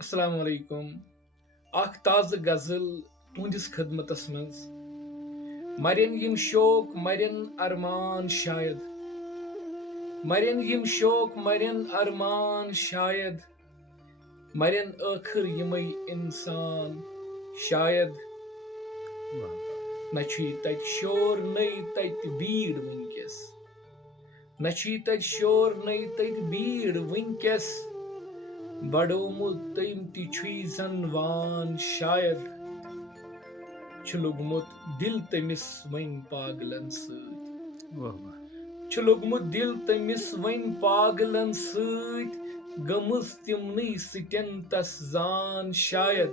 अस्सलाम वालेकुम। अख ताज़ गजल तुहंदिस खिदमतस मज। मरन यम शौक मरन अरमान शायद, मरन यम शौक मरन अरमान शायद, मरन आखिर यमई इंसान शायद। वाह न तत शोर नई तत भीड़ वनकस, न तत शोर नई तत भीड़ वनकस, बड़ोमुत तम तुई जन वान शायद। लोगमुत दिल तमिस वन पागलन सत, वाह वाह लोगमुत दिल तमिस वन पागलन सत, गमज तिमन सतन तस जान शायद।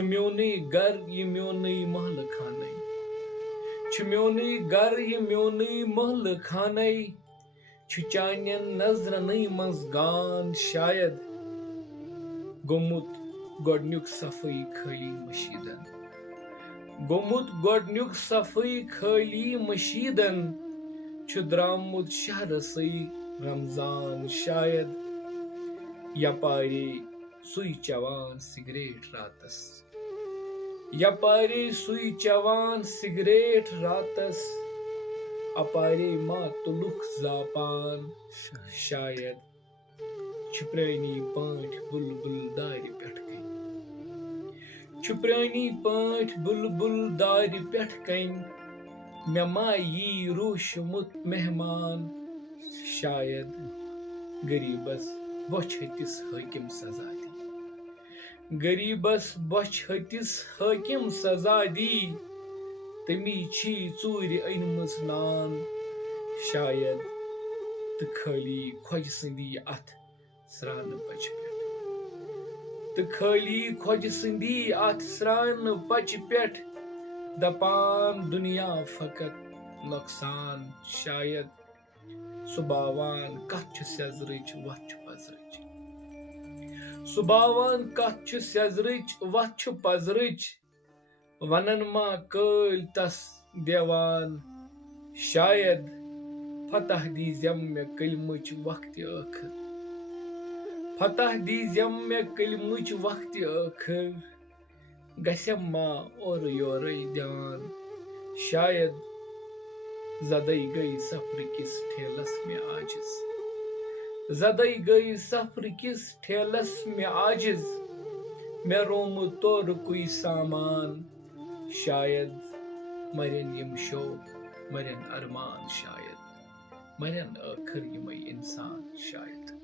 म्योन घर ये म्योन महल खान, म्योन घर ये म्योन महल खान, चानन नजरन मज गान शायद। गोमुत गोडनुक सफाई खाली मशीदन, गोमुत गोडनुक सफाई खाली मशीदन, द्रामुत शहरसै रमजान शायद। यपारे सुई चवान सिगरेट रातस, यपारे सुई चवान सिगरेट रातस, अपारे मा तुलुक जापान शायद। प्रानी पाठ बुलबुल दार पेठ कन, प्रानी पाठ बुलबुल दार पेठ कन, मे मा यी रोशमुत मेहमान शायद। गरीबस बोछ हतिस हाकिम सजा दी, गरीबस बोछ हतिस हाकिम सजा दी, तमी छी चूर अनमज नान शायद। तो खाली खोज संदी अथ स्रान पच पेट, तो खाली खोज संदी अथ स्रान पच पेट, दपान दुनिया फकत नुकसान शायद। सुबावान कथ सेजरच वथ पजरच, सुबावान कथ सेजरच वथ पजरच, वनन मा कल तस देवान शायद। फतह दीजम मे कलमच वक्त आखिर, फतह दीजम मे कलमच वक्त आखिर, गसम मा और योर ध्यान शायद। जदई गई सफर किस ठेलस में आजिज, जदई गई सफर किस ठेलस में आजिज, मे रोम तोर कोई सामान शायद। मरन यम शौक मरन अरमान शायद, मरन आखिर यमई इंसान शायद।